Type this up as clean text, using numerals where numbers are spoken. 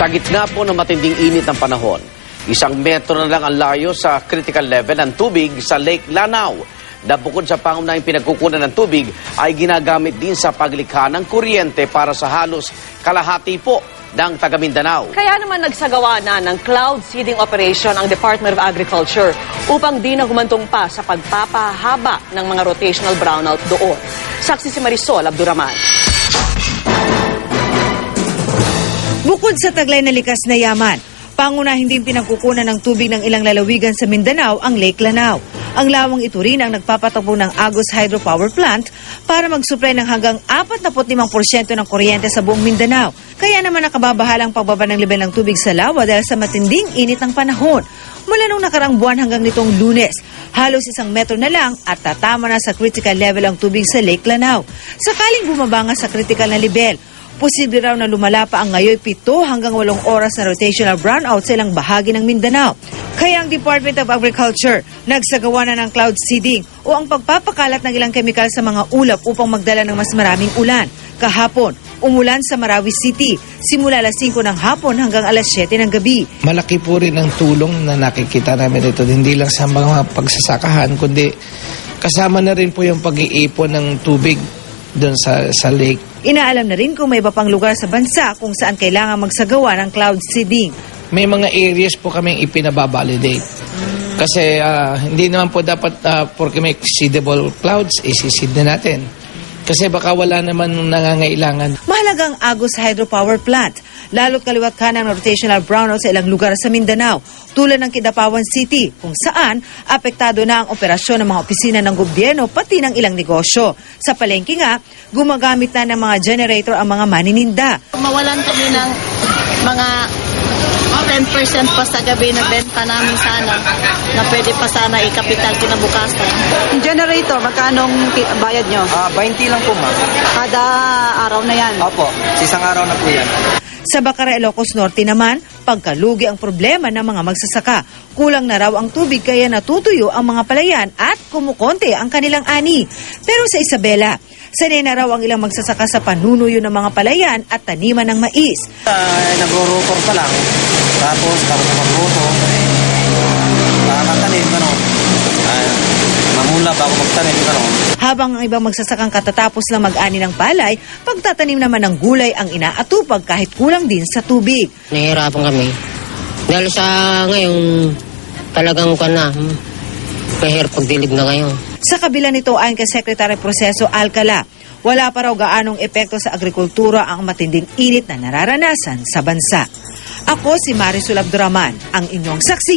Sa gitna po ng matinding init ng panahon, 1 metro na lang ang layo sa critical level ng tubig sa Lake Lanao, na bukod sa pangunahing pinagkukunan ng tubig ay ginagamit din sa paglikha ng kuryente para sa halos kalahati po ng taga Mindanao. Kaya naman nagsagawa na ng cloud seeding operation ang Department of Agriculture upang di na humantong pa sa pagpapahaba ng mga rotational brownout doon. Saksi si Marisol Abduraman. Bukod sa taglay na likas na yaman, pangunahing din pinagkukunan ng tubig ng ilang lalawigan sa Mindanao ang Lake Lanao. Ang lawang ito rin ang nagpapatakbo ng Agus Hydropower Plant para mag-supply ng hanggang 45% ng kuryente sa buong Mindanao. Kaya naman nakababahalang pagbaba ng level ng tubig sa lawa dahil sa matinding init ng panahon. Mula nung nakarang buwan hanggang nitong Lunes, halos 1 metro na lang at tatama na sa critical level ang tubig sa Lake Lanao. Sakaling bumaba nga sa critical na level, posible raw na lumala pa ang ngayon 7 hanggang 8 oras na rotational brownout sa ilang bahagi ng Mindanao. Kaya ang Department of Agriculture nagsagawa na ng cloud seeding o ang pagpapakalat ng ilang kemikal sa mga ulap upang magdala ng mas maraming ulan. Kahapon, umulan sa Marawi City simula alas 5 ng hapon hanggang alas 7 ng gabi. Malaki po rin ang tulong na nakikita namin ito, hindi lang sa mga pagsasakahan, kundi kasama na rin po yung pag-iipon ng tubig doon sa lake. Inaalam na rin kung may iba pang lugar sa bansa kung saan kailangan magsagawa ng cloud seeding. May mga areas po kaming ipinababalidate. Kasi hindi naman po dapat porque may seedable clouds, isiseed na natin. Kasi baka wala naman nangangailangan. Mahalagang Agus Hydropower Plant, lalo't kaliwat kanan ng rotational brownout sa ilang lugar sa Mindanao, tulad ng Kidapawan City, kung saan apektado na ang operasyon ng mga opisina ng gobyerno pati ng ilang negosyo. Sa palengke nga, gumagamit na ng mga generator ang mga manininda. Mawalan kami ng mga 10% pa sa gabi na benta namin sana na pwede pa sana ikapital kinabukasan. Yung generator, magkanong bayad nyo? 20 lang po, ma'am. Kada araw na yan? Opo, isang araw na po yan. Sa Bacara, Ilocos Norte naman, pagkalugi ang problema ng mga magsasaka. Kulang na raw ang tubig kaya natutuyo ang mga palayan at kumukonte ang kanilang ani. Pero sa Isabela, sanay na raw ang ilang magsasaka sa panunuyo ng mga palayan at taniman ng mais. Nagro-rotor pa lang. Tapos, bago na magluto, makatanim, gano'n. Mamula bago magtanim, gano'n. Habang ang ibang magsasakang katatapos lang mag-ani ng palay, pagtatanim naman ng gulay ang inaatupag kahit kulang din sa tubig. Nahihirapan kami. Dahil sa ngayon, talagang mahirap pagdilig na ngayon. Sa kabila nito, ayon kay Secretary Proceso Alcala, wala pa raw gaanong epekto sa agrikultura ang matinding init na nararanasan sa bansa. Ako si Marisol Abduraman, ang inyong saksi.